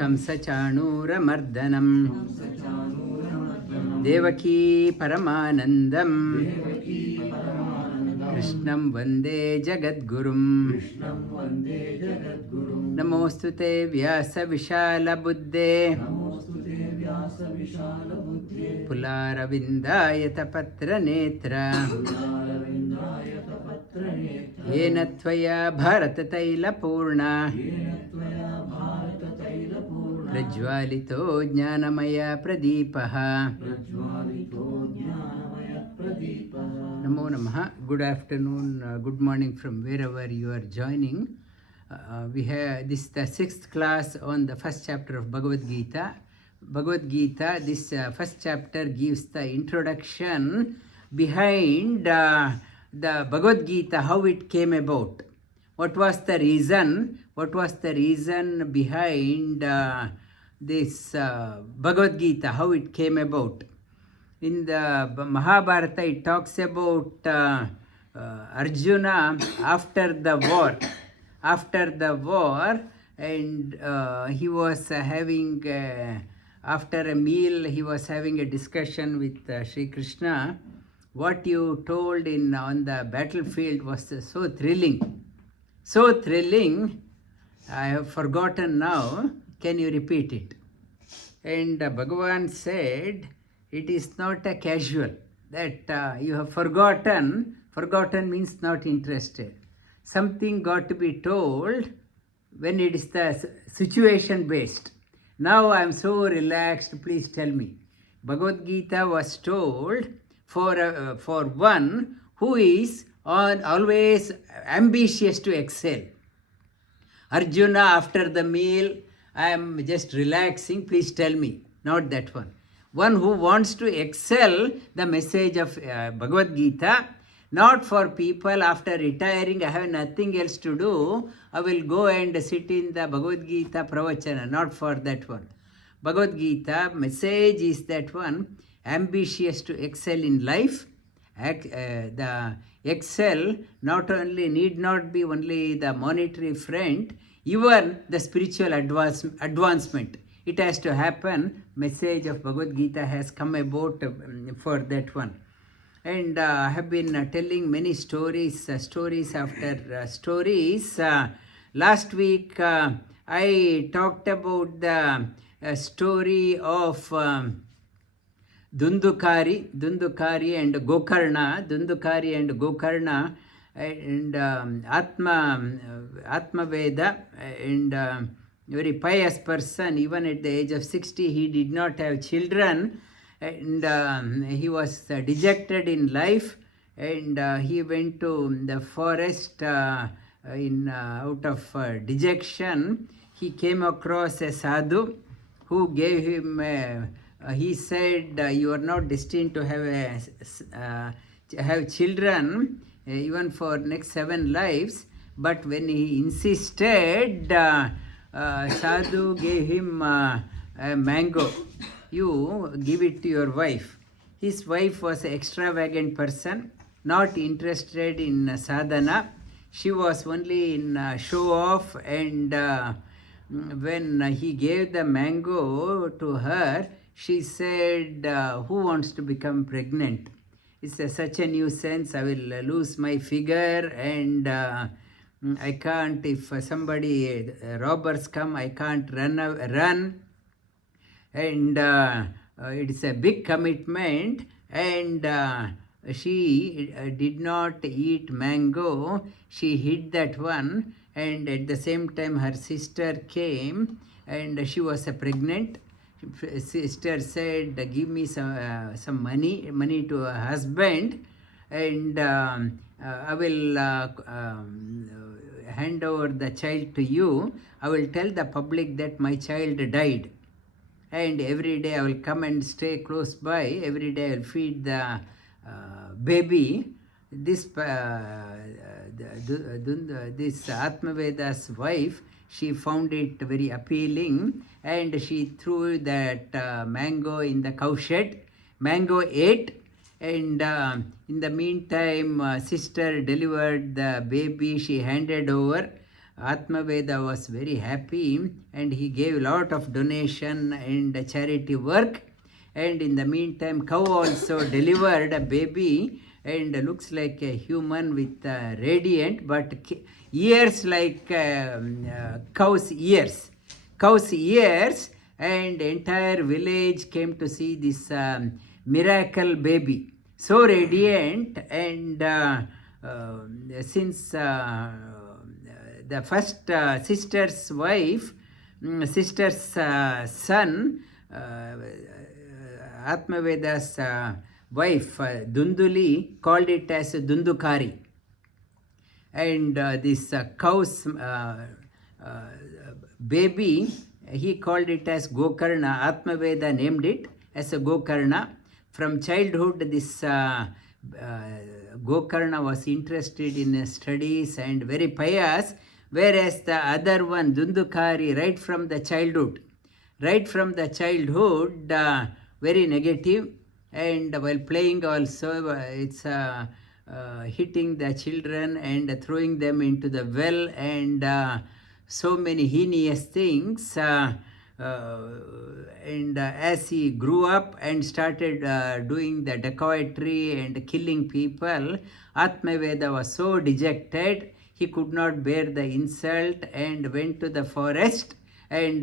कंसचाणूरमर्दनं देवकी परमानन्दं कृष्णं वन्दे जगद्गुरुं नमोऽस्तु ते व्यासविशालबुद्धे पुलारविन्दायतपत्रनेत्र येन त्वया भारततैलपूर्णा प्रज्वालितो ज्ञानमय प्रदीपः नमो नमः. Good afternoon, good morning from wherever you are joining. We have this the sixth class on the first chapter of Bhagavad Gita. Bhagavad Gita, this first chapter gives the introduction behind the Bhagavad Gita, how it came about. What was the reason? What was the reason behind this Bhagavad Gita, how it came about? In the Mahabharata, it talks about Arjuna after the war. After the war, and he was having, after a meal, he was having a discussion with Sri Krishna. What you told on the battlefield was so thrilling. So thrilling, I have forgotten now. Can you repeat it? And Bhagavan said, it is not a casual, that you have forgotten. Forgotten means not interested. Something got to be told when it is the situation based. Now I am so relaxed, please tell me. Bhagavad Gita was told for one who is always ambitious to excel. Arjuna, after the meal, I am just relaxing, please tell me. Not that one. One who wants to excel the message of Bhagavad Gita, not for people after retiring, I have nothing else to do, I will go and sit in the Bhagavad Gita pravachana, not for that one. Bhagavad Gita message is that one, ambitious to excel in life. The excel not only need not be only the monetary front, even the spiritual advancement. It has to happen. Message of Bhagavad Gita has come about for that one. And I have been telling many stories, stories after stories. Last week I talked about the story of Dundukari and Gokarna. Dundukari and Gokarna and Atmaveda and very pious person. Even at the age of 60, he did not have children, and he was dejected in life, and he went to the forest out of dejection. He came across a sadhu who gave him he said, you are not destined to have children even for next 7 lives. But when he insisted, Sadhu gave him a mango. You give it to your wife. His wife was an extravagant person, not interested in sadhana. She was only in show off, and when he gave the mango to her, she said, who wants to become pregnant? It's such a nuisance. I will lose my figure, and I can't, if somebody, robbers come, I can't run, and it's a big commitment, and she did not eat mango. She hid that one, and at the same time her sister came, and she was pregnant. Sister said, give me some money to her husband, and I will hand over the child to you. I will tell the public that my child died, and every day I will come and stay close by. Every day I will feed the baby. This Atmaveda's wife, she found it very appealing, and she threw that mango in the cowshed. Mango ate, and in the meantime, sister delivered the baby. She handed over. Atmaveda was very happy and he gave a lot of donation and charity work. And in the meantime, cow also delivered a baby and looks like a human with radiant but ears like cow's ears. Cow's ears, and entire village came to see this miracle baby. So radiant, and since the first sister's wife, sister's son, Atmaveda's wife, Dunduli, called it as Dundukari. And this cow's baby, he called it as Gokarna. Atmaveda named it as a Gokarna. From childhood, this Gokarna was interested in studies and very pious, whereas the other one, Dundukari, right from the childhood, very negative, and while playing also, it's hitting the children and throwing them into the well, and so many heinous things. And as he grew up and started doing the dacoitry and killing people, Atmaveda was so dejected, he could not bear the insult and went to the forest. And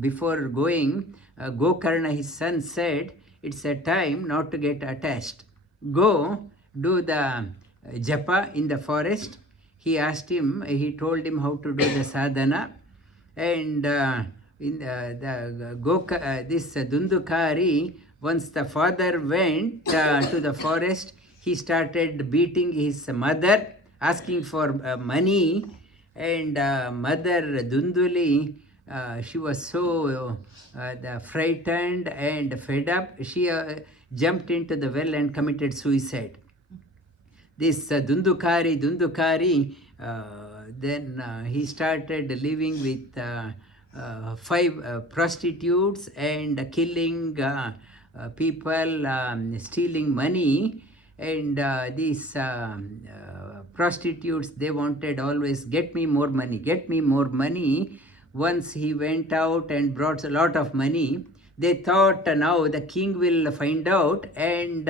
before going, Gokarna, his son, said, "It's a time not to get attached. Go do the japa in the forest." He told him how to do the sadhana. And this Dundukari, once the father went to the forest, he started beating his mother, asking for money. And mother Dunduli, she was so frightened and fed up, she jumped into the well and committed suicide. This Dundukari, then he started living with 5 prostitutes and killing people, stealing money. And these prostitutes, they wanted always, get me more money. Once he went out and brought a lot of money, they thought now the king will find out, and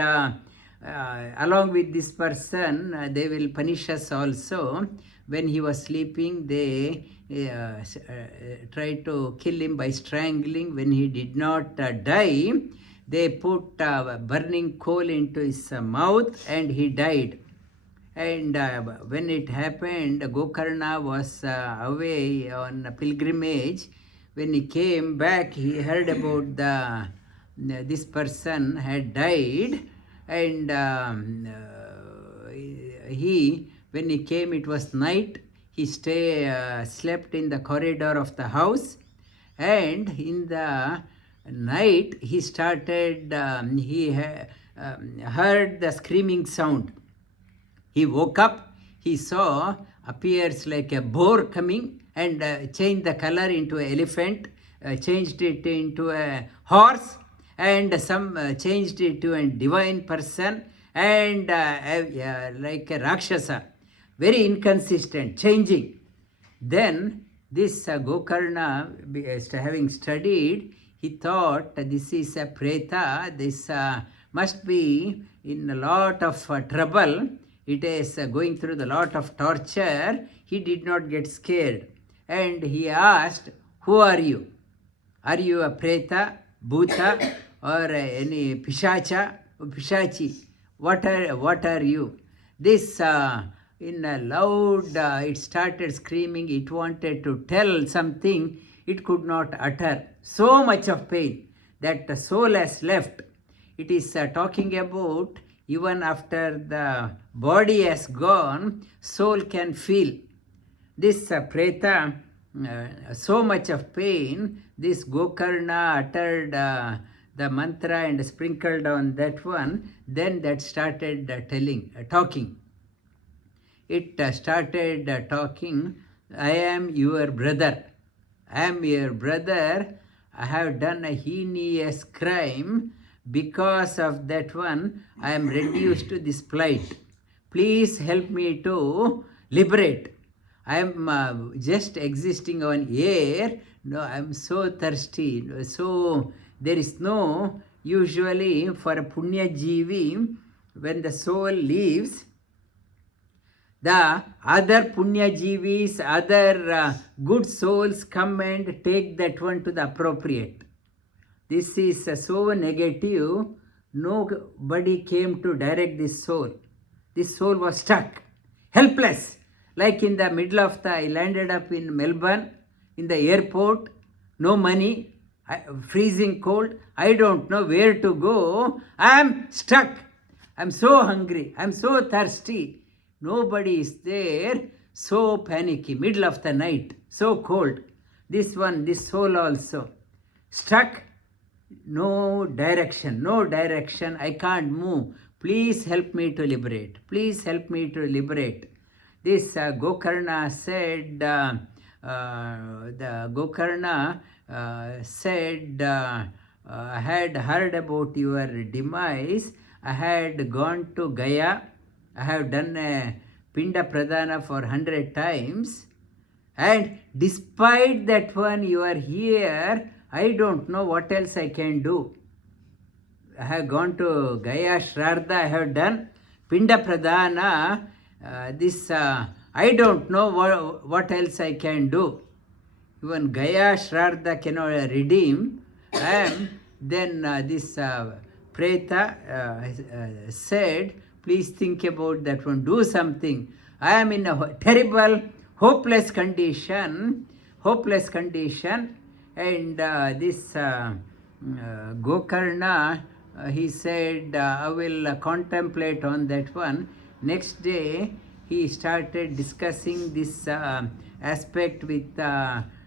along with this person, they will punish us also. When he was sleeping, they tried to kill him by strangling. When he did not die, they put burning coal into his mouth and he died. And when it happened, Gokarna was away on a pilgrimage. When he came back, he heard about this person had died. And when he came, it was night. He slept in the corridor of the house. And in the night, he started, heard the screaming sound. He woke up, he saw, appears like a boar coming, and changed the color into an elephant, changed it into a horse, and some changed it to a divine person, and like a Rakshasa, very inconsistent, changing. Then this Gokarna, having studied, he thought this is a preta, this must be in a lot of trouble. It is going through the lot of torture. He did not get scared. And he asked, "Who are you? Are you a preta, bhuta, or any pishachi? What are you?" This in a loud, it started screaming. It wanted to tell something. It could not utter. So much of pain that the soul has left. It is talking about even after the body has gone, soul can feel. This preta, so much of pain, this Gokarna uttered the mantra and sprinkled on that one. Then that started talking. It started talking, "I am your brother. I am your brother. I have done a heinous crime. Because of that one, I am reduced to this plight. Please help me to liberate. I am just existing on air. No, I am so thirsty. So there is no, usually for a Punya Jivi, when the soul leaves, the other Punya Jivis, other good souls come and take that one to the appropriate. This is so negative. Nobody came to direct this soul. This soul was stuck, helpless. Like in the middle of the, I landed up in Melbourne, in the airport, no money, freezing cold. I don't know where to go. I am stuck. I'm so hungry. I'm so thirsty. Nobody is there. So panicky, middle of the night, so cold. This one, this soul also stuck. No direction, I can't move. Please help me to liberate. Please help me to liberate. This Gokarna said, the Gokarna said, I had heard about your demise. I had gone to Gaya. I have done a Pinda Pradhana for 100 times. And despite that one, you are here. I don't know what else I can do. I have gone to Gaya Shraddha, I have done Pinda Pradhana. I don't know what else I can do. Even Gaya Shraddha cannot redeem. Then this Preta said, please think about that one, do something. I am in a terrible, hopeless condition. And this Gokarna, he said, I will contemplate on that one. Next day, he started discussing this aspect with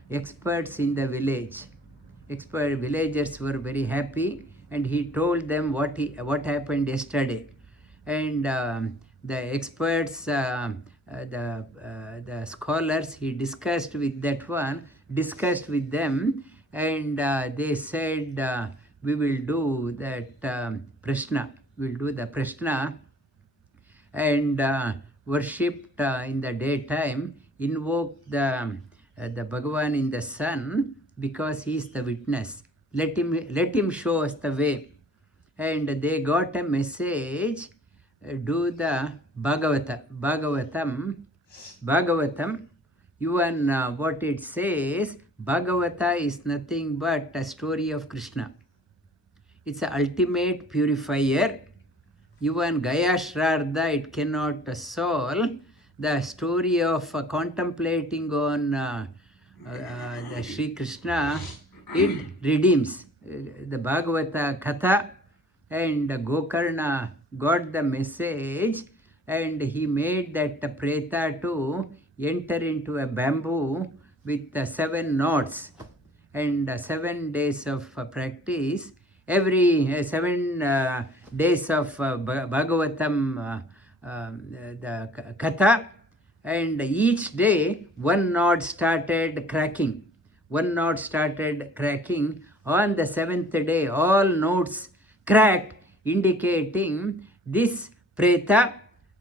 experts in the village. Villagers were very happy, and he told them what happened yesterday. And the experts, the scholars, he discussed with them, and they said, we will do that Prashna. We'll do the Prashna and worshipped in the daytime, invoke the Bhagavan in the sun, because he is the witness. Let him show us the way. And they got a message, do the Bhagavatam. Even what it says, Bhagavata is nothing but a story of Krishna. It's the ultimate purifier. Even Gaya Shraddha, it cannot solve the story of contemplating on the Sri Krishna. It redeems the Bhagavata Katha, and Gokarna got the message, and he made that Preta to enter into a bamboo with 7 knots, and 7 days of practice. Every 7 days of Bhagavatam, the Katha, and each day 1 knot started cracking. On the 7th day, all knots cracked, indicating this Preta,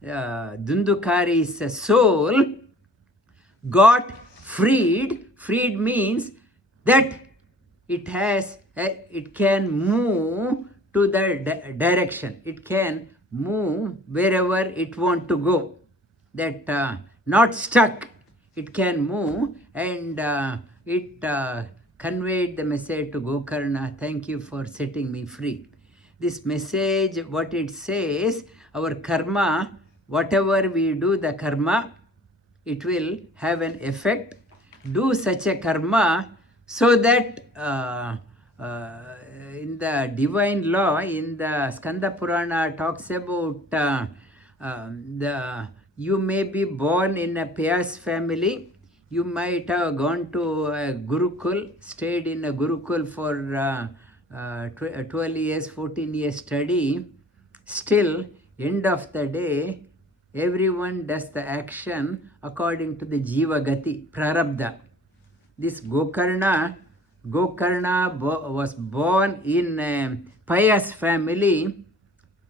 Dundukari's soul, got freed. Freed means that it can move to the direction. It can move wherever it wants to go. That not stuck. It can move, and it conveyed the message to Gokarna, thank you for setting me free. This message, what it says, our karma, whatever we do the karma, it will have an effect. Do such a karma so that in the divine law, in the Skanda Purana talks about you may be born in a pious family. You might have gone to a Gurukul, stayed in a Gurukul for 12 years, 14 years study. Still, end of the day, everyone does the action according to the Jiva Gati, Prarabdha. This Gokarna was born in a pious family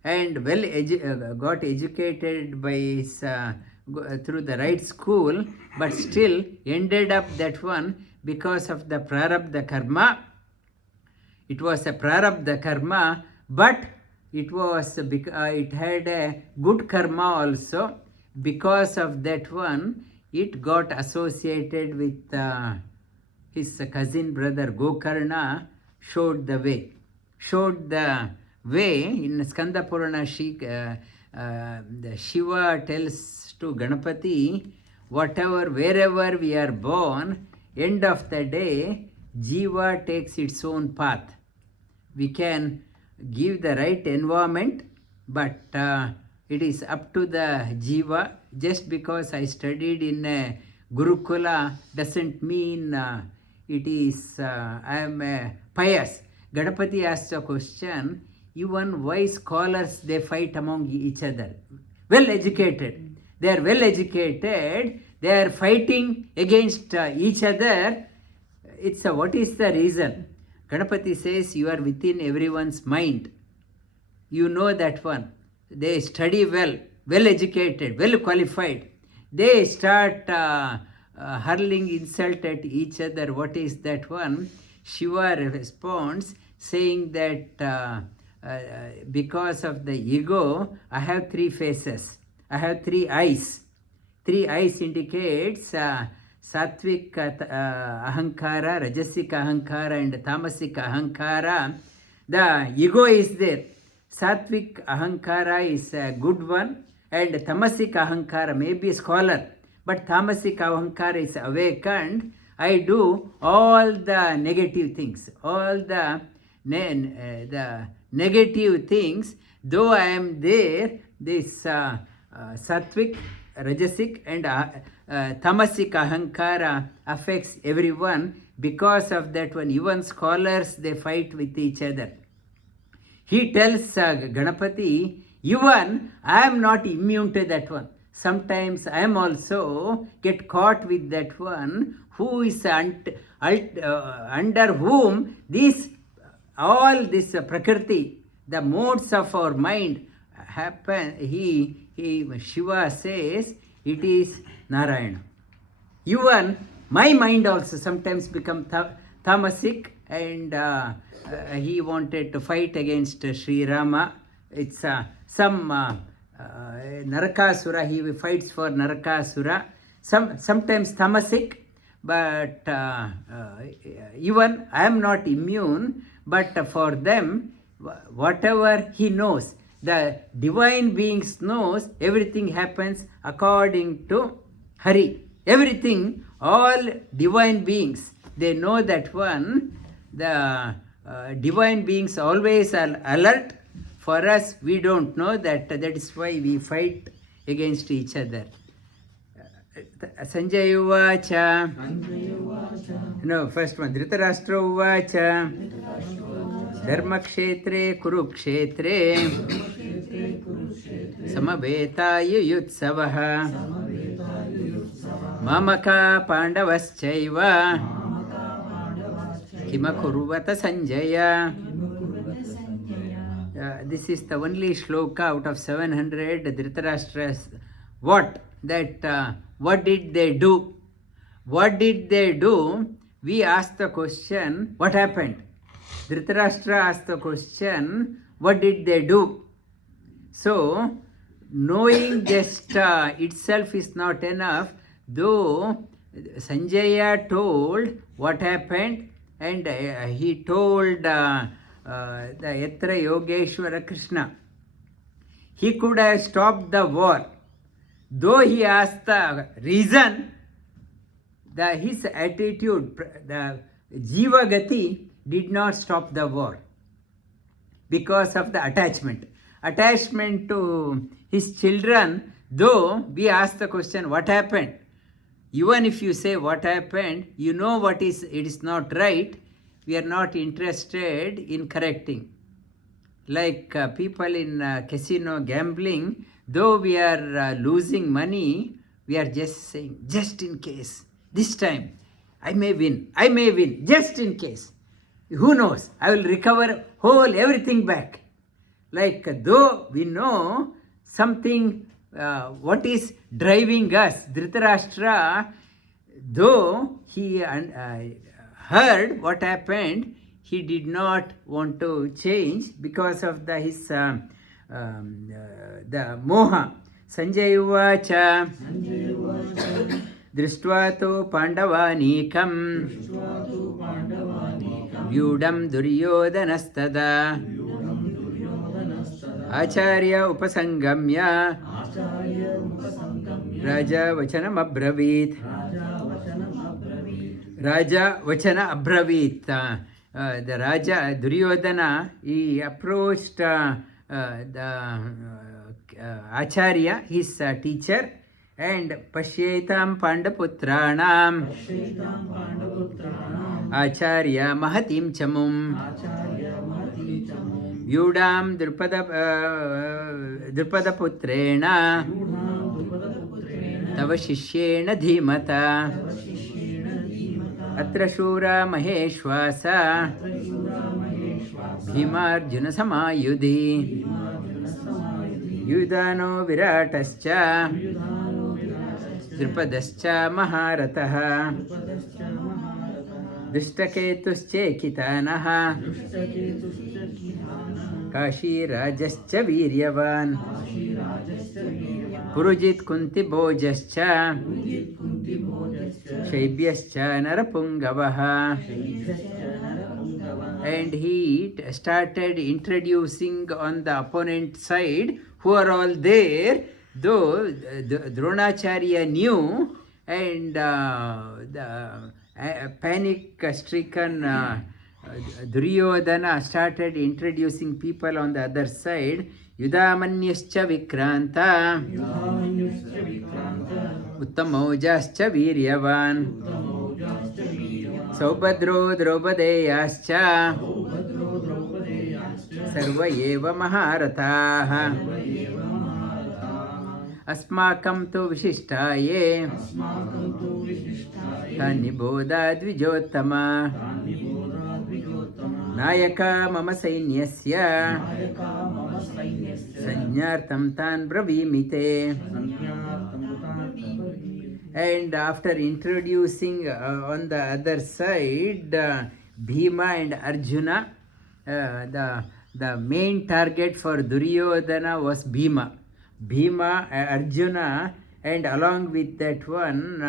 and got educated by his through the right school, but still ended up that one because of the prarabdha karma. It was a prarabdha karma, but it was it had a good karma also. Because of that one, it got associated with his cousin brother Gokarna, showed the way. In Skanda Purana, Shiva tells to Ganapati, wherever we are born, end of the day, Jiva takes its own path. We can give the right environment, but it is up to the Jiva. Just because I studied in a Gurukula doesn't mean it is I am pious. Ganapati asked a question, even wise scholars, they fight among each other. Well educated. They are well educated. They are fighting against each other. It's what is the reason? Ganapati says you are within everyone's mind. You know that one. They study well, well educated, well qualified. They start hurling insult at each other. What is that one? Shiva responds saying that because of the ego, I have three faces. I have three eyes. Three eyes indicates sattvic ahankara, rajasic ahankara and tamasic ahankara. The ego is there. Sattvic ahankara is a good one, and tamasic ahankara may be a scholar, but tamasic ahankara is awakened. I do all the negative things, all the negative things. Though I am there, this sattvic, rajasic and tamasic ahankara affects everyone. Because of that one, even scholars, they fight with each other. He tells Ganapati, even I am not immune to that one. Sometimes I am also get caught with that one, who is under whom all this prakriti, the modes of our mind happen. Shiva says it is Narayana. Even my mind also sometimes become tamasic, and he wanted to fight against Sri Rama. It's some Narakasura, he fights for Narakasura. Sometimes tamasic, but even I am not immune, but for them, whatever he knows, the divine beings knows, everything happens according to Hari. Everything, all divine beings, they know that one. The divine beings always are alert. For us, we don't know that. That is why we fight against each other. Sanjay Uvacha. No, first one. Dhritarashtra Uvacha. Dharmakshetre Kurukshetre Samaveta Yuyutsavaha Mamaka Pandavaschaiva Kimakuruvata Sanjaya. This is the only shloka out of 700. Dhritarashtra's what did they do? What did they do? We asked the question, what happened? Dhritarashtra asked the question, what did they do? So, knowing just itself is not enough, though Sanjaya told what happened, and he told the Yatra Yogeshwara Krishna. He could have stopped the war. Though he asked the reason, his attitude, the Jiva Gati, did not stop the war because of the attachment. Attachment to his children, though we ask the question, what happened? Even if you say what happened, you know it is not right, we are not interested in correcting. Like people in casino gambling, though we are losing money, we are just saying, just in case, this time, I may win, just in case. Who knows, I will recover everything back. Like though we know something what is driving us. Dhritarashtra, though he heard what happened, he did not want to change because of his the moha. Sanjay uvacha दृष्ट्वा तु पाण्डवानीकं व्यूढं दुर्योधनस्तदा आचार्य उपसंगम्य राजा वचनमब्रवीत् the Raja Duryodhana, he approached the Acharya, his teacher, and Pashyetam Pandaputranam Acharya Mahatim Chamum Vyudam Drupada Putrena Tava Shishyena Dhimata Atra Shura Maheshwasa Bhimarjuna Samayudhi Yudhano Viratascha Drupadascha Maharataha Dushtaketuschekitanaha Kashi Rajascha Viryavan Purujit Kunti Bojascha Shaibyascha Narapungavaha. And he started introducing on the opponent side who are all there, though Dronacharya knew, and the panic-stricken Duryodhana started introducing people on the other side. Yudhamanyascha Vikranta Uttamojascha Viryavan Saubhadro Draupadeyascha Sarva eva Maharataha Asmakam tu Vishishtaye Tanibodha Dvijottama Nayaka Mama Sainyasya Sanyartam Tan Bravimite. And after introducing on the other side Bhima and Arjuna, the main target for Duryodhana was Bhima, Arjuna, and along with that one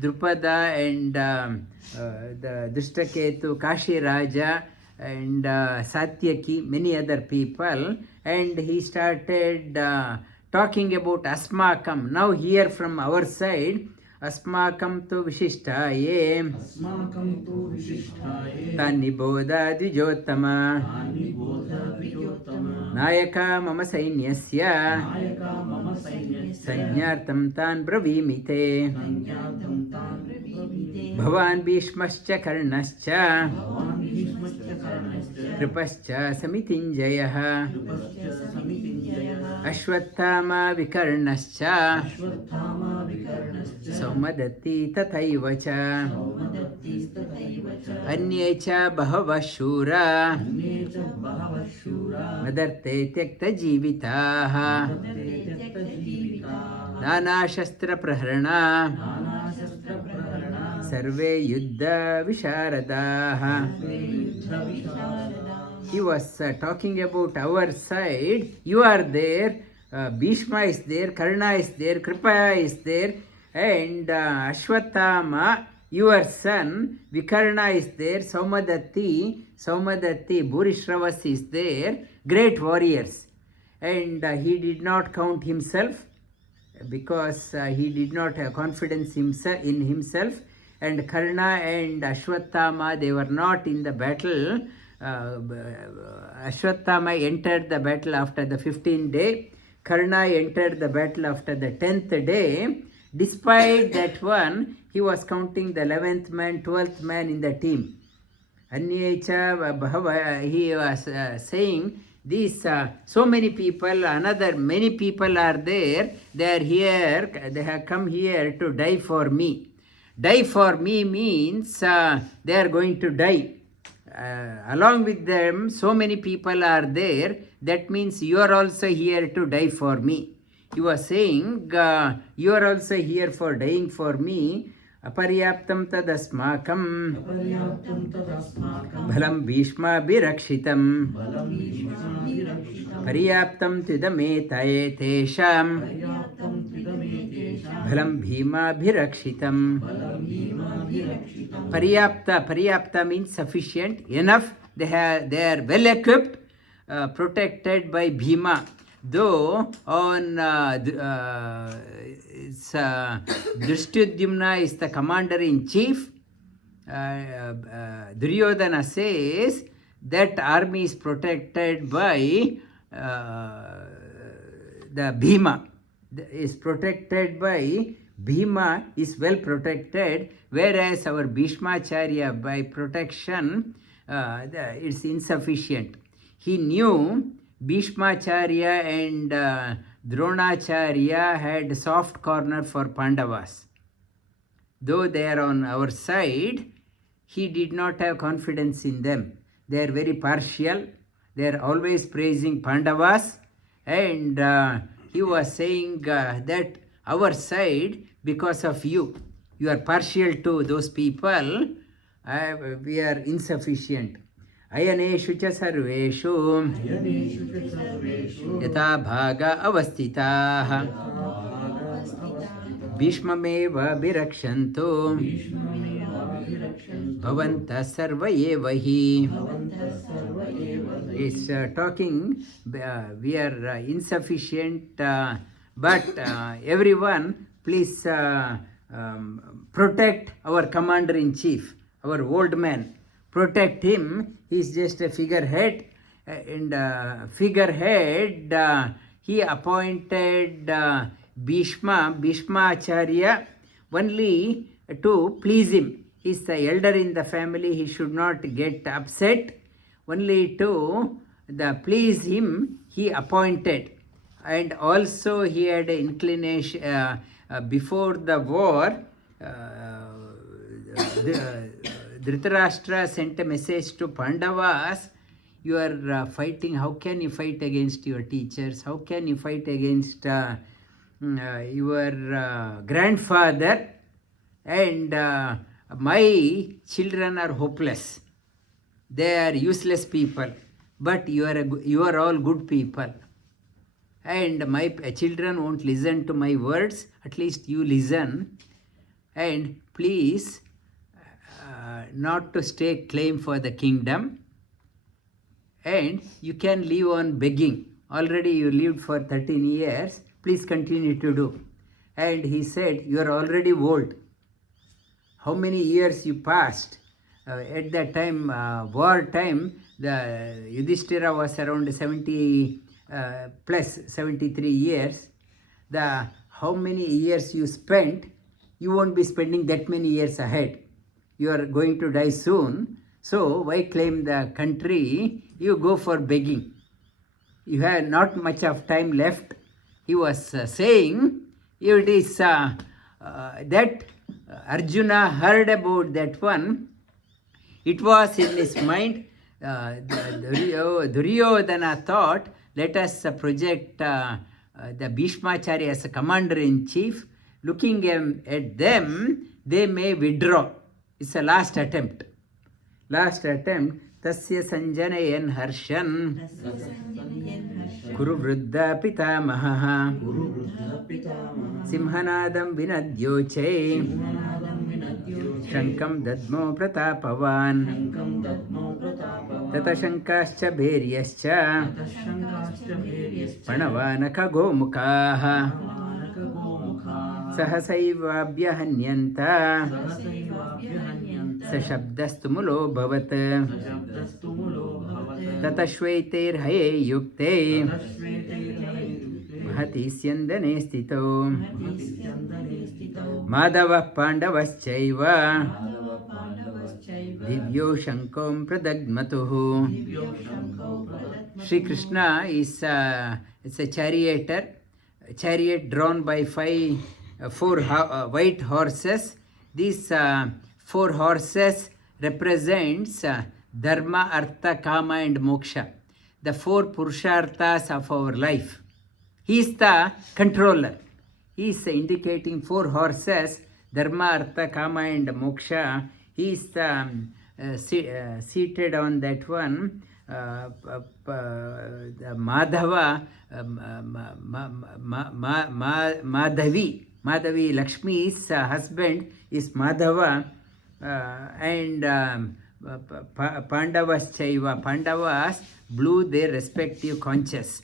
Drupada and the Dushtaketu, Kashi Raja and Satyaki, many other people, and he started talking about Asmakam. Now here from our side, Asmakam tu Vishishtaye Tanibodha Dvijottama Nayaka Mama Sainyasya Sanyartam Tan Bravimite Bhavan Bhishmascha Karnascha Kripascha Samitinjayaha Ashwattama Vikarnascha Saumadatti Tathaivacha Anyecha Bahava Shura Madarte Tyakta Jivitaha Nana Shastra Praharana Sarve Yuddha Visharadaha. He was talking about our side. You are there, Bhishma is there, Karna is there, Kripa is there, and Ashwattama, your son, Vikarna is there, Saumadatti, Bhurishravas is there, great warriors. And he did not count himself because he did not have confidence in himself. And Karna and Ashwattama, they were not in the battle. Ashwattama entered the battle after the 15th day. Karna entered the battle after the 10th day. Despite that one, he was counting the 11th man, 12th man in the team. Anyecha Bhava, he was saying, these so many people, many people are there, they are here, they have come here to die for me. Die for me means they are going to die. Along with them, so many people are there. That means you are also here to die for me. he was saying, you are also here for dying for me. Aparyaptam tadasmakam bhalam bhishmabhirakshitam paryaptam tidametaye tesham bhalam bhimabhirakshitam. Paryapta means sufficient, enough. They are well equipped, protected by Bhima. Though on Drishtyudyumna is the commander-in-chief, Duryodhana says that army is protected by the Bhima. Is protected by Bhima, is well protected, whereas our Bhishmacharya by protection it's insufficient. He knew Bhishmacharya and Dronacharya had soft corner for Pandavas. Though they are on our side, he did not have confidence in them. They are very partial. They are always praising Pandavas, and he was saying that our side, because of you, you are partial to those people, we are insufficient. Ayaneshu cha sarveshu yatha bhaga avastitaha bhishmameva bhirakshanto bhavantah sarva eva hi. It's talking, we are insufficient, but everyone, please protect our commander-in-chief, our old man. Protect him. He is just a figurehead, and he appointed Bhishmacharya only to please him. He is the elder in the family. He should not get upset. Only to please him, he appointed. And also he had an inclination, before the war, Dhritarashtra sent a message to Pandavas, you are fighting, how can you fight against your teachers? How can you fight against your grandfather? And my children are hopeless. They are useless people. But you are all good people. And my children won't listen to my words. At least you listen. And please, not to stake claim for the kingdom, and you can live on begging. Already you lived for 13 years, please continue to do. And he said, you are already old. How many years you passed? At that time, war time, the Yudhishthira was around 70 plus 73 years. How many years you spent, you won't be spending that many years ahead. You are going to die soon, so why claim the country? You go for begging. You have not much of time left. He was saying, it is that Arjuna heard about that one. It was in his mind. Duryodhana thought, let us project the Bhishmacharya as a commander-in-chief. Looking at them, they may withdraw. It's a last attempt. Tasya sanjanayan harshan kuru vruddha pitamaha simhanadam vinadyoche shankam dadmo pratapavan tata shankascha bheryascha panavanaka gomukaha sahasaivavyahanyanta सशब्दस्तु मुलो भवत् ततश्वेतैर्हये युक्ते महति स्यन्दने स्थितो माधवः पाण्डवश्चैव दिव्यो शङ्कों प्रदग्मतुः. Sri Krishna is a chariot drawn by four white horses. These 4 horses represents Dharma, Artha, Kama and Moksha, the 4 Purusharthas of our life. He is the controller. He is indicating 4 horses, Dharma, Artha, Kama and Moksha. He is the seated on that one. Madhava, Madhavi, Lakshmi's husband is Madhava, and Pandavas Chaiva. Pandavas blew their respective conches.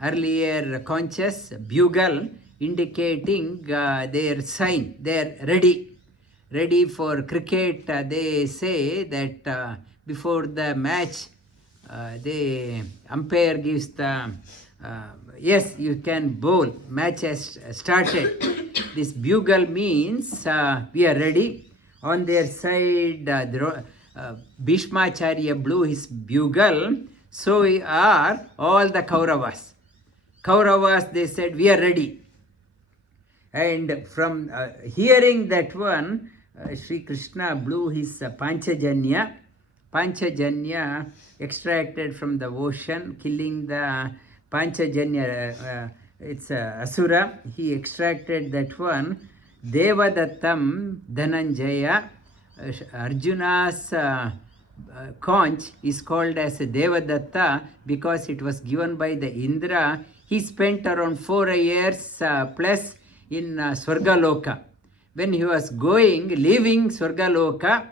Earlier conches, bugle, indicating their sign, they are ready for cricket. They say that before the match, the umpire gives the yes, you can bowl, match has started. This bugle means we are ready. On their side, Bhishmacharya blew his bugle, so are all the Kauravas. Kauravas, they said, we are ready. And from hearing that one, Sri Krishna blew his Panchajanya. Panchajanya extracted from the ocean, killing the Panchajanya, it's Asura. He extracted that one. Devadattam Dhananjaya. Arjuna's conch is called as Devadatta because it was given by the Indra. He spent around 4 years plus in Swargaloka. When he was leaving Swargaloka,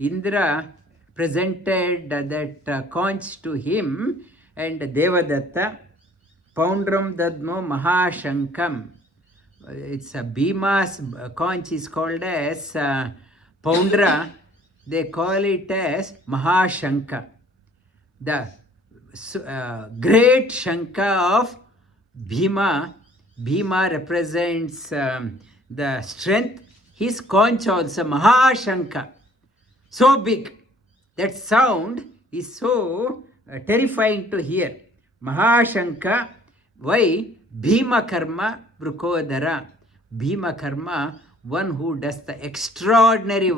Indra presented that conch to him, and Devadatta, Poundram Dadmo Mahashankam. It's a Bhima's conch is called as Poundra. They call it as Mahashanka. The great Shanka of Bhima. Bhima represents the strength. His conch also, Mahashanka. So big. That sound is so terrifying to hear. Mahashanka. Why? Bhima Karma Vrukodara. Bhima Karma, one who does the extraordinary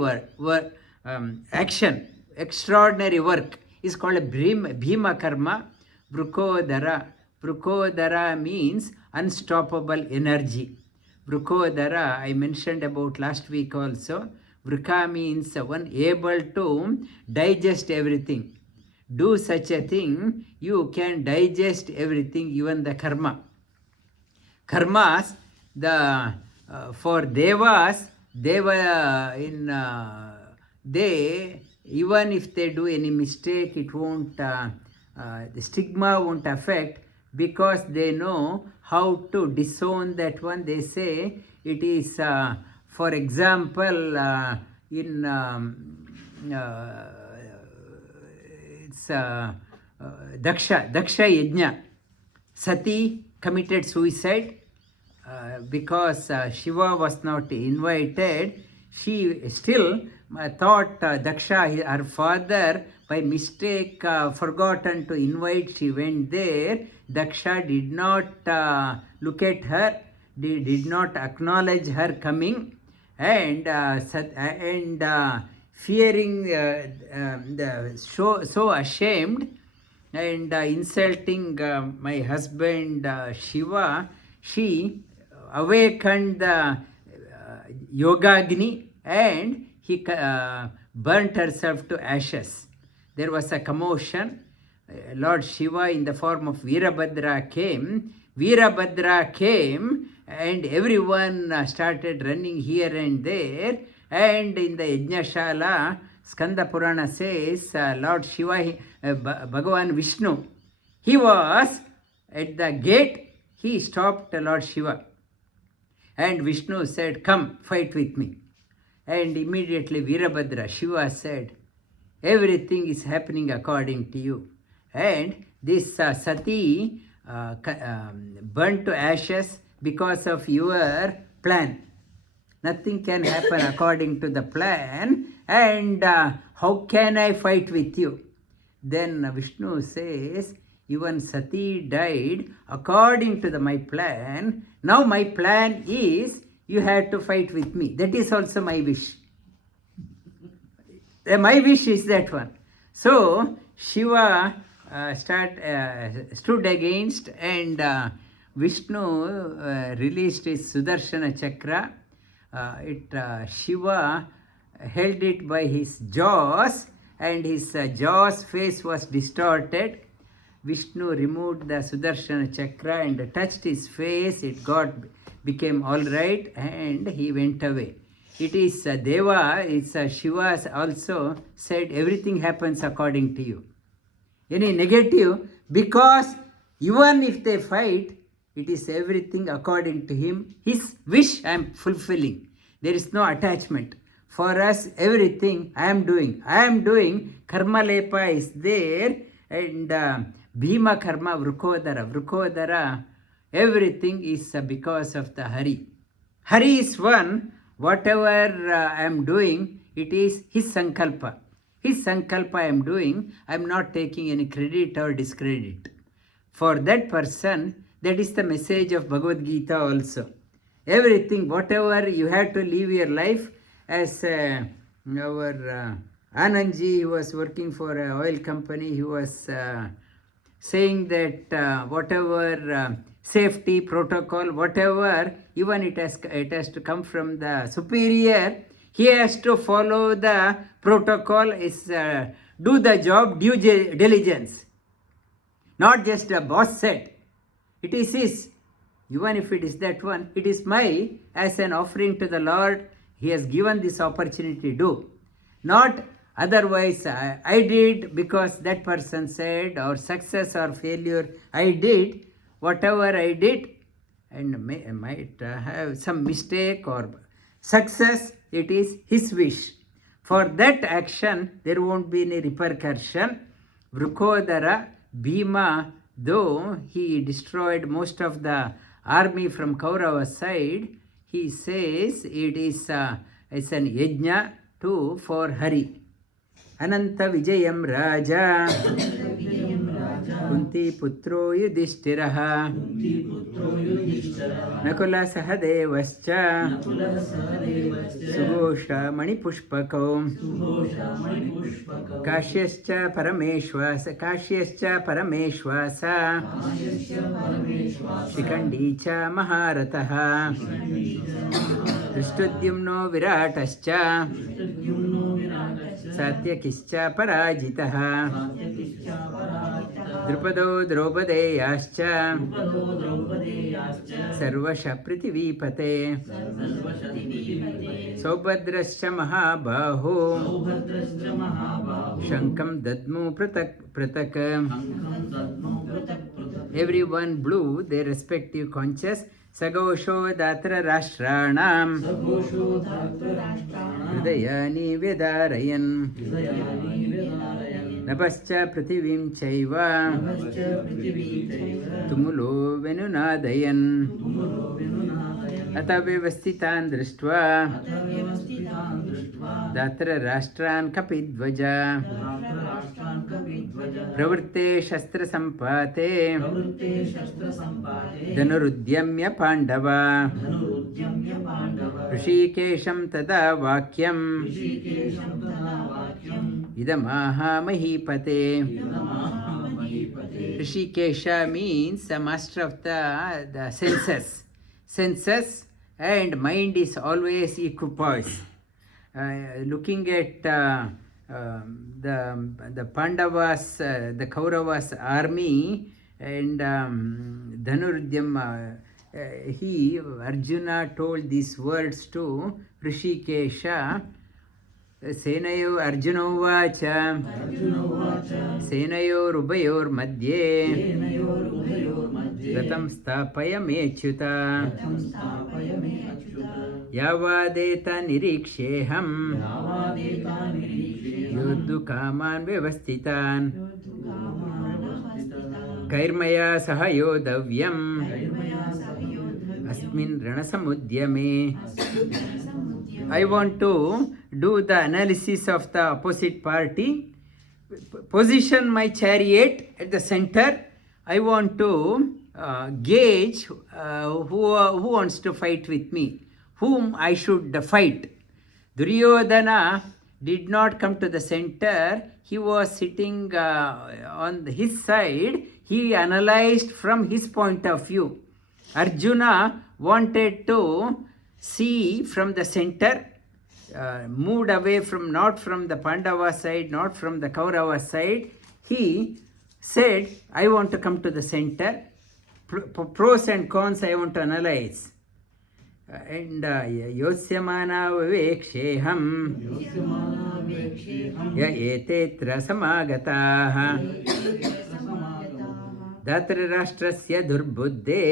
action, extraordinary work, is called a Bhima Karma Vrukodara. Vrukodara means unstoppable energy. Vrukodara, I mentioned about last week also. Vruka means one able to digest everything. Do such a thing, you can digest everything, even the karma. Karmas, for devas, they, even if they do any mistake, it won't, the stigma won't affect, because they know how to disown that one. They say it is, for example, in it's Daksha Yajna. Sati committed suicide because Shiva was not invited. She still thought Daksha, her father, by mistake forgotten to invite. She went there. Daksha did not look at her, did not acknowledge her coming, and fearing, so ashamed and insulting my husband Shiva, she awakened the Yogagni, and he burnt herself to ashes. There was a commotion. Lord Shiva in the form of Virabhadra came. Virabhadra came, and everyone started running here and there. And in the Yajnashala, Skanda Purana says, Lord Shiva, Bhagavan Vishnu, he was at the gate. He stopped Lord Shiva. And Vishnu said, come, fight with me. And immediately Virabhadra, Shiva said, everything is happening according to you. And this Sati burnt to ashes because of your plan. Nothing can happen according to the plan. And how can I fight with you? Then Vishnu says, even Sati died according to my plan. Now my plan is you have to fight with me. That is also my wish. My wish is that one. So Shiva stood against, and Vishnu released his Sudarshana Chakra. Shiva held it by his jaws, and his jaws face was distorted. Vishnu removed the Sudarshana Chakra and touched his face. It became all right, and he went away. It is Deva, it's Shiva also said, everything happens according to you. Any negative, because even if they fight, it is everything according to him. His wish I am fulfilling. There is no attachment. For us, everything I am doing. Karma lepa is there, and Bhima karma Vrukodara. Everything is because of the Hari. Hari is one. Whatever I am doing, it is his sankalpa. His sankalpa I am doing. I am not taking any credit or discredit. For that person, that is the message of Bhagavad Gita also. Everything, whatever you have to live your life, as our Anandji, he was working for an oil company, he was saying that whatever safety protocol, whatever, even it has to come from the superior, he has to follow the protocol, is do the job due diligence. Not just a boss said. It is his. Even if it is that one, it is my, as an offering to the Lord, he has given this opportunity to do. Not otherwise, I did because that person said, or success or failure, I did whatever I did, and might have some mistake or success, it is his wish. For that action, there won't be any repercussion. Vrukodara, Bhima, though he destroyed most of the army from Kaurava side, he says it is it's an yajna too for Hari. Ananta Vijayam Raja Kunti Putro Yudhishthiraha Nakula Sahadevascha Sugosha Manipushpako Kashyascha Parameshwasa Shikandicha Maharataha Drishtudyumno Viratascha Satyakischa Parajitaha Drupado Draupadeyascha Sarvasha Prithivipate Saubhadrascha Mahabaho Shankam Dadmu Pratak. Everyone blew their respective conches. Sagosho Datra Rashtranam Hridayani Vedarayan Nabascha Prithivim Chaiva Tumulo Venunadayan Atavevasthitan Drishtva Datra Rashtran Kapidvaja Pravritte Shastra Sampate Dhanurudyamya Pandava Rishikesham Tada Vakyam Idamaha Mahipate. Rishikesha means a master of the senses. Senses and mind is always equipoise. Looking at the Pandavas, the Kauravas army, and Dhanurudyam, Arjuna told these words to Rishikesha. Senayo Arjuno Vacha Senayo Rubayor Madhye Ratam Stapaya Mechyuta Yavadeta Niriksheham Yuddu Kaman Vyavasthitan Kairmaya Sahayodavyam Asmin Ranasamudyame. I want to do the analysis of the opposite party, position my chariot at the center. I want to gauge who wants to fight with me, whom I should fight. Duryodhana did not come to the center. He was sitting on his side. He analyzed from his point of view. Arjuna wanted to see from the center, moved away from, not from the Pandava side, not from the Kaurava side. He said, I want to come to the center. Pros and cons I want to analyze. And yosyamana viveksheham ya etetra samagataha धातृराष्ट्रस्य दुर्बुद्धे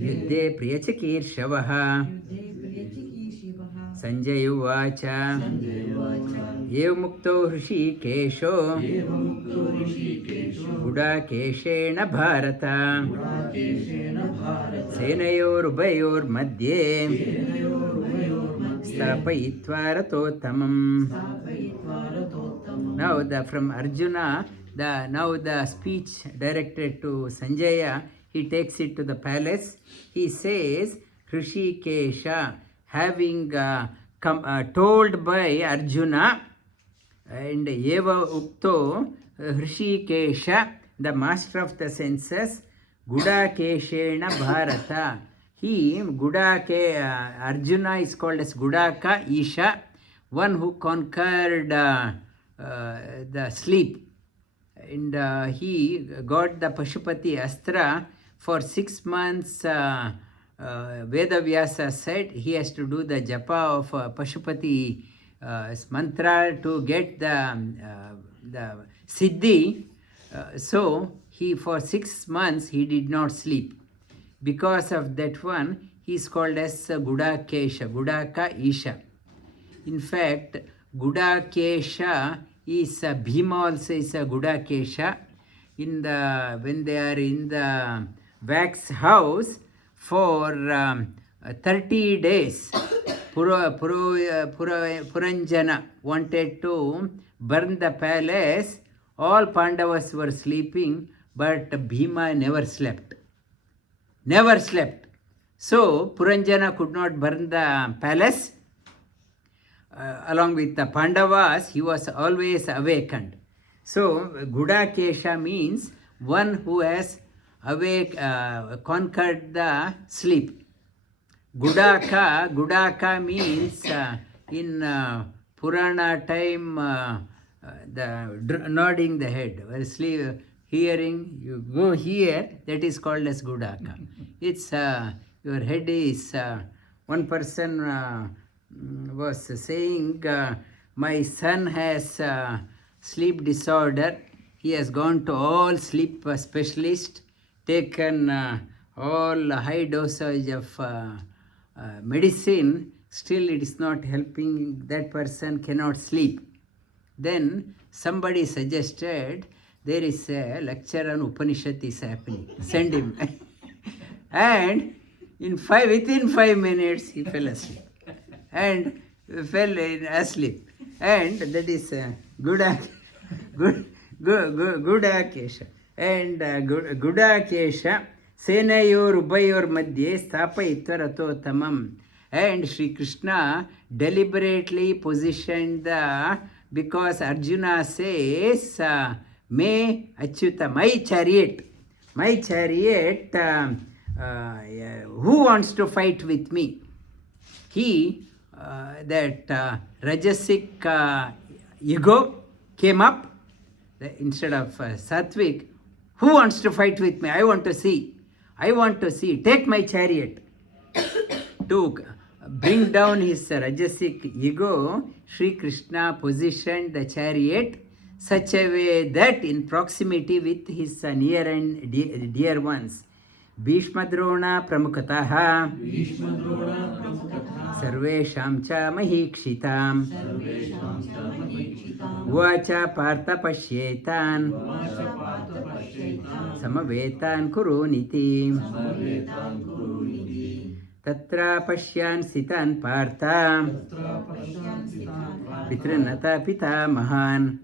युद्धे प्रियचिकीर्षवः संजय उवाच एवमुक्तो हृषीकेशो गुडाकेशेन भारत सेनयोरुभयोर्मध्ये स्थापयित्वा रथोत्तमम्. Now from Arjuna, now the speech directed to Sanjaya, he takes it to the palace. He says, Hrishikesha, having told by Arjuna, and Eva Ukto, Hrishikesha, the master of the senses, Gudakeshena Bharata. He, Arjuna is called as Gudaka Isha, one who conquered the sleep. And he got the Pashupati Astra for 6 months. Vedavyasa said he has to do the japa of Pashupati mantra to get the Siddhi. So he, for 6 months, he did not sleep. Because of that one, he is called as Gudakesha, Gudaka Isha. In fact, Gudakesha is Bhima also is a Gudakesha. When they are in the wax house for 30 days, Puranjana wanted to burn the palace. All Pandavas were sleeping, but Bhima never slept. Never slept. So Puranjana could not burn the palace. Along with the Pandavas, he was always awakened. So Gudakesha means one who has conquered the sleep. Gudaka means in Purana time, the nodding the head, while hearing, you go here, that is called as Gudaka. It's your head is, one person was saying, my son has sleep disorder. He has gone to all sleep specialists, taken all high dosage of medicine, still it is not helping, that person cannot sleep. Then somebody suggested there is a lecture on Upanishad is happening, send him. And within 5 minutes he fell asleep. And fell asleep. And that is Gudakesha. And Gudakesha, Senayor Ubayor Madhye Stapayitva Ratottamam. And Sri Krishna deliberately positioned because Arjuna says, May Achyuta, my chariot, who wants to fight with me? He, that Rajasic ego came up instead of Sattvic. Who wants to fight with me? I want to see. Take my chariot. To bring down his Rajasic ego, Sri Krishna positioned the chariot such a way that in proximity with his near and dear ones. Bhishmadrona Pramukataha Sarvesham cha Mahikšitam Uvacha Partha Pashyetan Samavetan Kuruniti Tatra Pashyan Sitan Partha Pitranata Pita Mahan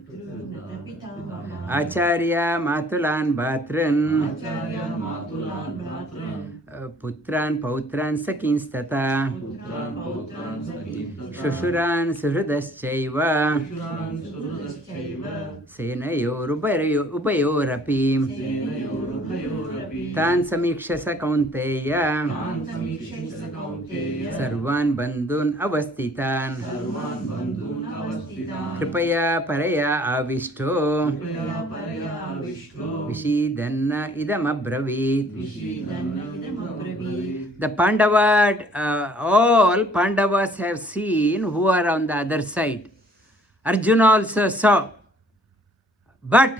Acharya Matulan Bhatran Putran Pautran Sakinstata Shushuran Suhrudaschaiva Senayor Upayorapi तान् समीक्षस कौन्तेय सर्वान् बन्धून् अवस्थितान् कृपया परया आविष्टो विषीदन्न idamabravit. The all Pandavas have seen who are on the other side. Arjuna also saw. But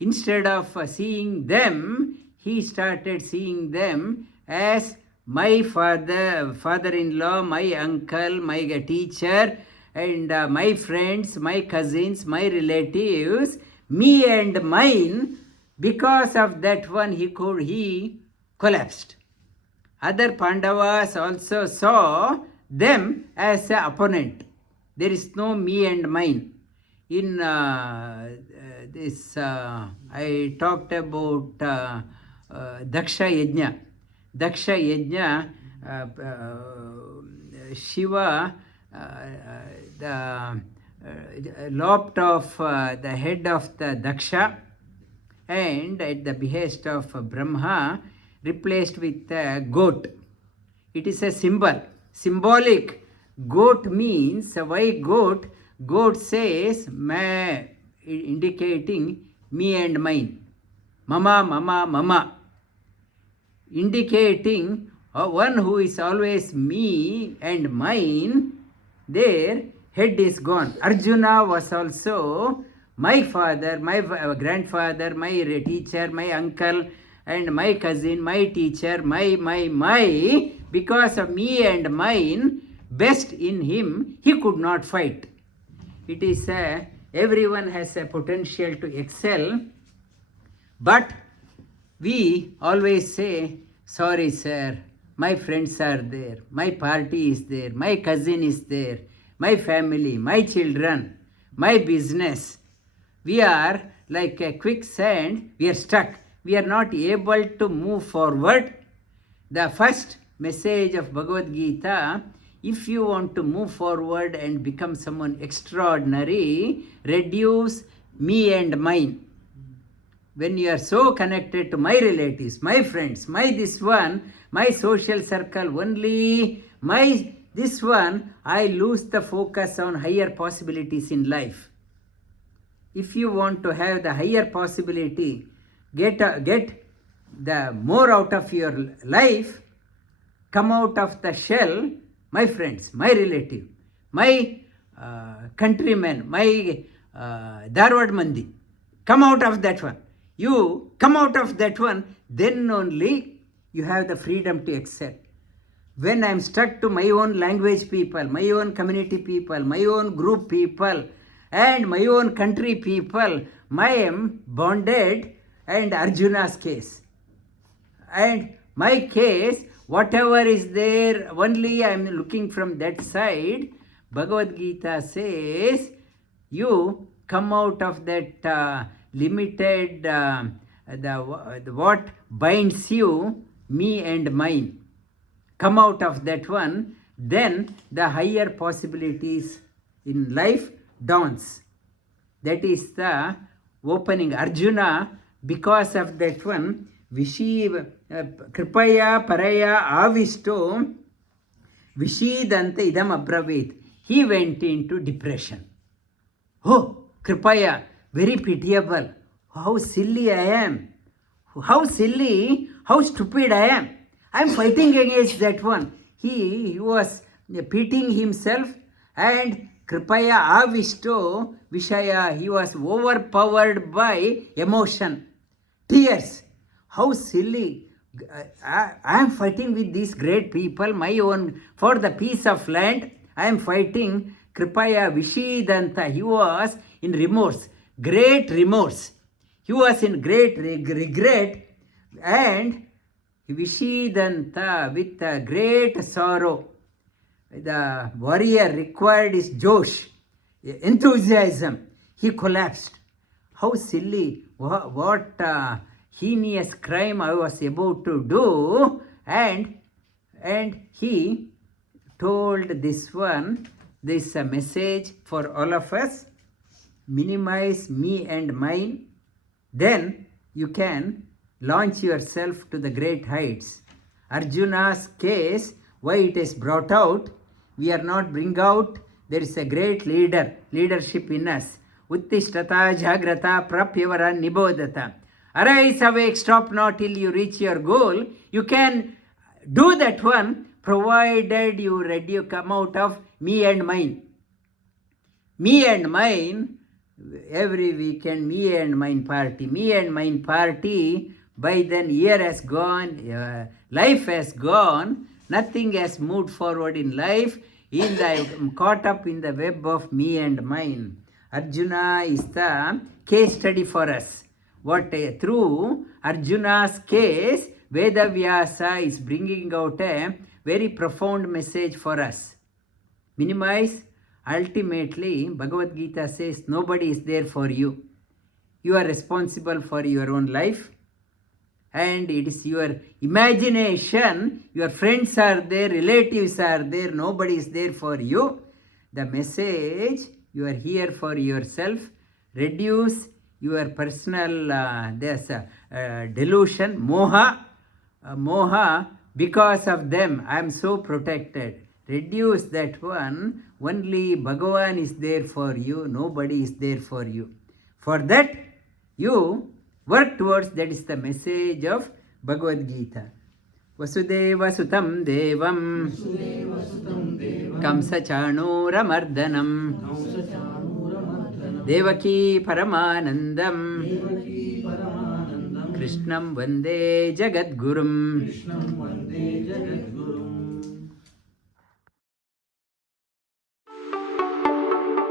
instead of seeing them, he started seeing them as my father-in-law, my uncle, my teacher, and my friends, my cousins, my relatives, me and mine. Because of that one, he collapsed. Other Pandavas also saw them as an opponent. There is no me and mine. In I talked about Daksha Yajna. Daksha Yajna, Shiva lopped off the head of the Daksha, and at the behest of Brahma replaced with a goat. It is a symbolic. Goat means, why goat? Goat says, ma, indicating me and mine. Mama, mama, mama. Indicating one who is always me and mine, their head is gone. Arjuna was also my father, my grandfather, my teacher, my uncle, and my cousin, my teacher, my, because of me and mine, best in him, he could not fight. It is everyone has a potential to excel, but we always say, sorry sir, my friends are there, my party is there, my cousin is there, my family, my children, my business. We are like a quicksand, we are stuck. We are not able to move forward. The first message of Bhagavad Gita, if you want to move forward and become someone extraordinary, reduce me and mine. When you are so connected to my relatives, my friends, my this one, my social circle, only my this one, I lose the focus on higher possibilities in life. If you want to have the higher possibility, get the more out of your life, come out of the shell, my friends, my relative, my countrymen, my Dharwad Mandi, come out of that one. You come out of that one, then only you have the freedom to excel. When I am stuck to my own language people, my own community people, my own group people, and my own country people, I am bonded. And Arjuna's case. And my case, whatever is there, only I am looking from that side. Bhagavad Gita says, you come out of that limited, what binds you, me and mine. Come out of that one, then the higher possibilities in life dawns. That is the opening. Arjuna, because of that one, Kripaya Paraya Avishto Vishidanta idam abravit. He went into depression. Oh, Kripaya, very pitiable. How silly I am. How silly, how stupid I am. I am fighting against that one. He was pitying himself, and Kripaya Avishto Vishaya, he was overpowered by emotion. Tears. How silly. I am fighting with these great people, my own, for the peace of land. I am fighting. Kripaya Vishidanta. He was in remorse, great remorse. He was in great regret, and Vishidanta, with a great sorrow. The warrior required his josh, enthusiasm. He collapsed. How silly. What heinous crime I was about to do. And he told this one, this message for all of us. Minimize me and mine. Then you can launch yourself to the great heights. Arjuna's case, why it is brought out, we are not bring out, there is a great leadership in us. Uttishtata jagrata prapyavara nibodhata. Arise, awake, stop not till you reach your goal. You can do that one, provided you come out of me and mine. Me and mine, every weekend, me and mine party, by then year has gone, life has gone, nothing has moved forward in life, I'm caught up in the web of me and mine. Arjuna is the case study for us. Through Arjuna's case, Vedavyasa is bringing out a very profound message for us. Minimize. Ultimately, Bhagavad Gita says nobody is there for you. You are responsible for your own life, and it is your imagination. Your friends are there, relatives are there, nobody is there for you. The message, you are here for yourself. Reduce your personal delusion, moha, because of them I am so protected. Reduce that one. Only Bhagavan is there for you, nobody is there for you. For that, you work towards, that is the message of Bhagavad Gita. Vasudeva Sutam Devam Kamsa Chanura Mardanam Devaki Paramanandam Krishnam Vande Jagadgurum.